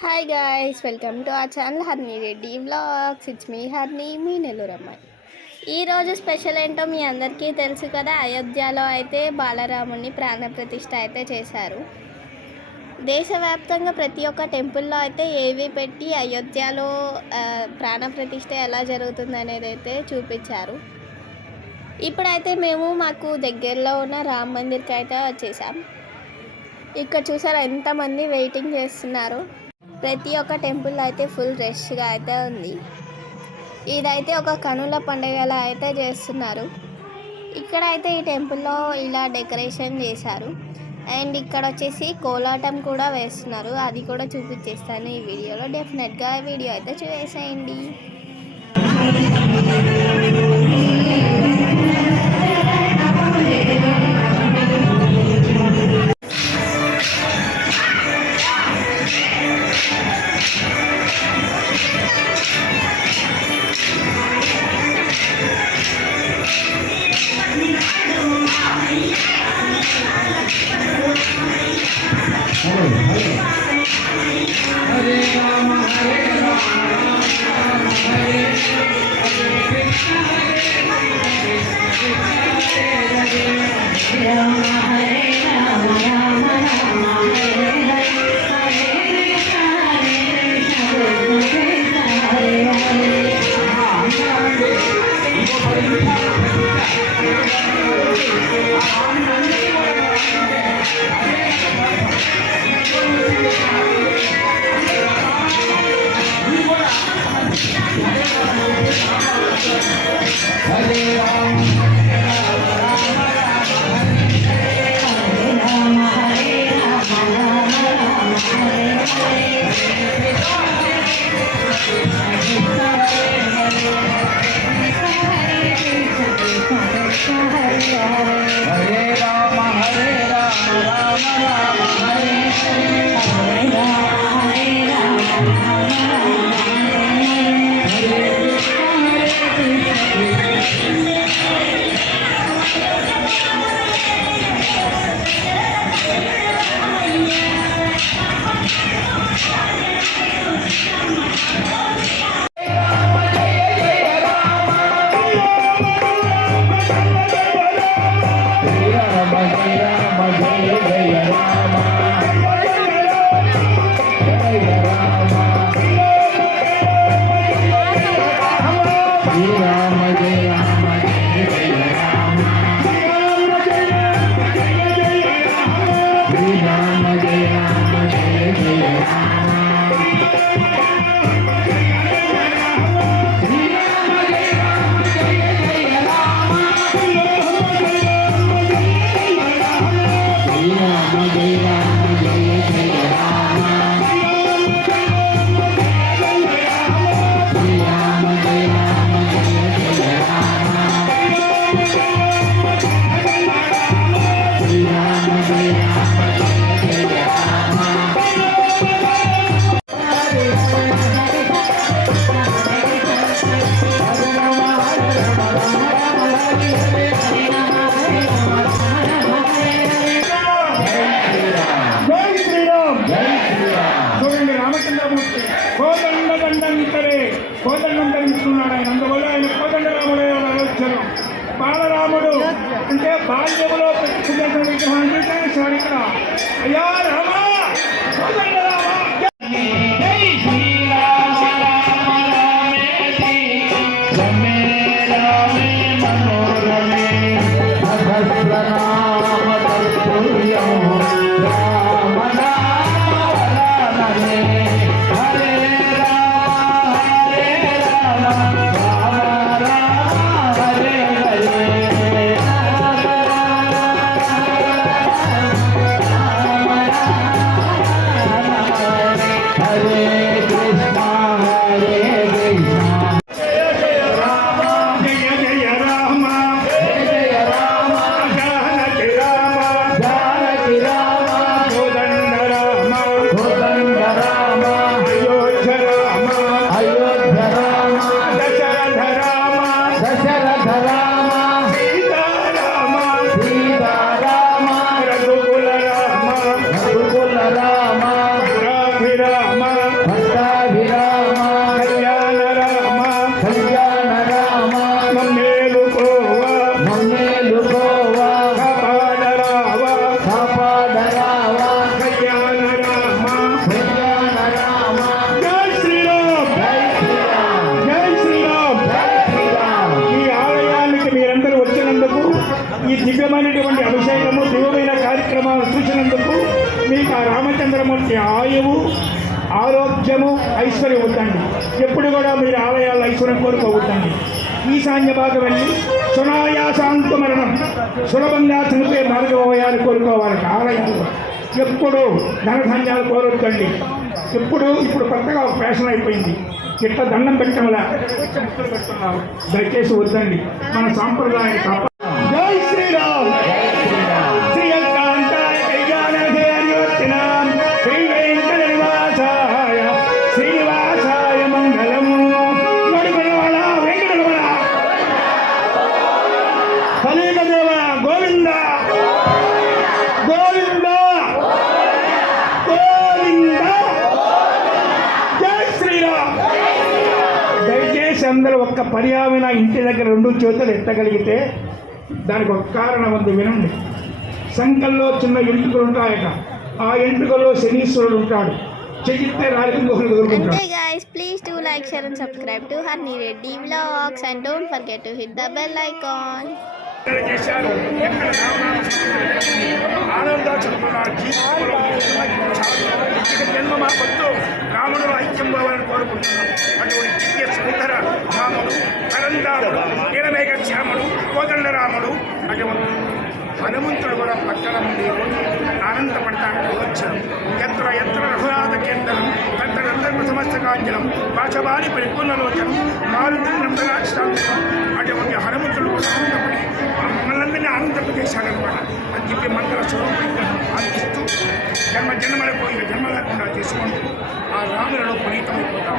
Hi guys, welcome to our channel Harni Reddy vlogs. It's me Harni, మీ నెల్లూరు అమ్మాయి. ఈరోజు స్పెషల్ ఏంటో మీ అందరికీ తెలుసు కదా. అయోధ్యలో అయితే బాలరాముని ప్రాణప్రతిష్ఠ అయితే చేశారు. దేశవ్యాప్తంగా ప్రతి ఒక్క టెంపుల్లో అయితే ఏవి పెట్టి అయోధ్యలో ప్రాణప్రతిష్ఠ ఎలా జరుగుతుంది అనేది అయితే చూపించారు. ఇప్పుడైతే మేము మాకు దగ్గరలో ఉన్న రామ్ మందిర్కి అయితే వచ్చేసాం. ఇక్కడ చూసారా ఎంతమంది వెయిటింగ్ చేస్తున్నారు. ప్రతి ఒక్క టెంపుల్ అయితే ఫుల్ రష్గా అయితే ఉంది. ఇదైతే ఒక కనుల పండుగలా అయితే చేస్తున్నారు. ఇక్కడ అయితే ఈ టెంపుల్లో ఇలా డెకరేషన్ చేశారు. అండ్ ఇక్కడ వచ్చేసి కోలాటం కూడా వేస్తున్నారు. అది కూడా చూపించేస్తాను ఈ వీడియోలో. డెఫినెట్గా వీడియో అయితే చూసేయండి. కోదండం ధరిస్తున్నాడు ఆయన. అందువల్ల ఆయన కోదండరాముడే వచ్చారు. బాలరాముడు అంటే బాల్యములో పెట్టుకున్న విగ్రహాన్ని చేశాడు ఇక్కడ. అయ్యా రామ కోదండరామ భక్తాభిరామ కళ్యాణ రామ కళ్యాణ రామ మమ్మేలుకోవా మమ్మేలుకోవా కాపాడరావా కాపాడరావా కళ్యాణ రామ కళ్యాణ రామ జై శ్రీరామ్ జై శ్రీరామ్ జై శ్రీరామ్. జై శ్రీరామ్ ఈ ఆలయానికి మీరందరూ వచ్చినందుకు, ఈ దివ్యమైనటువంటి అభిషేకము దివ్యమైన కార్యక్రమాలు చూసినందుకు మీకు ఆ రామచంద్రమూర్తి ఆయువు ఆరోగ్యము ఐశ్వర్యం వద్దండి. ఎప్పుడు కూడా మీరు ఆలయాల ఐశ్వర్యం కోరుకోవద్దండి. ఈశాన్య భాగం వెళ్ళి సునాయాసాంత మరణం సులభంగా చనిపోయే మార్గమోయాన్ని కోరుకోవాలి. ఆలయాలు ఎప్పుడు ధనధాన్యాలు కోరొద్దండి. ఇప్పుడు కొత్తగా ఒక ఫ్యాషన్ అయిపోయింది, ఇట్లా దండం పెట్టడంలా పెడుతున్నారు. దయచేసి వద్దండి, మన సాంప్రదాయాన్ని కాపాడు. జై శ్రీరామ్. జై శ్రీరామ్ శ్రీయకాంతాయ కళ్యాణేర్యోత్తినాం శ్రీ వెంకట నివాసాయ శ్రీనివాసాయ మంగళం. నడుమనవాడ వెంకటరమణ కలియుగదేవ గోవింద గోవింద గోవింద. జై శ్రీరామ్. దయచేసి అందరూ ఒక్క పర్యావరణ ఇంటి దగ్గర 2 చేతులు ఎత్తగలిగితే దానికి ఒక కారణం ఉంది, వినండి. సంకల్లో చిన్న ఎంట్రుకలు ఉంటాయట, ఆ ఎంట్రుకల్లో శనీశ్వరుడు ఉంటాడు. చెయ్యితే రాజమోహన్ ఎదుర్కొంటాడు. అంతే guys, please do like, share and subscribe to honey Reddy vlogs and don't forget to hit the bell icon. చేశారు. ఎక్కడ ఆనందాచుకున్నారు జీవితంలో ఇక జన్మ మా పొత్తు రాముడు ఐక్యం పోవాలని కోరుకుంటున్నాం. అటువంటి దివ్య సుందర రాముడు, పరందాముడు, నీలమేఘ శ్యాముడు, కోదండ రాముడు, అటువంటి హనుమంతుడు కూడా పట్టణ నుండి ఆనందపడతానికి వచ్చారు. ఎత్ర ఎత్ర రఘునాథ కేంద్రం పెద్దలందరూ సమస్త కాంజలం భాషవాణి పరిపూర్ణలోచనం మారుతి నందనాక్షాంతం. అటువంటి హనుమంతుడు కూడా ఆనందపడి మమ్మల్ని ఆనందపజేశాడనమాట. అని చెప్పి మంగళ స్వరూపంగా అందిస్తూ జన్మ జన్మలకు ఇక జన్మ లేకుండా చేసుకుంటూ ఆ రాములలో పునీతమైపోతాం.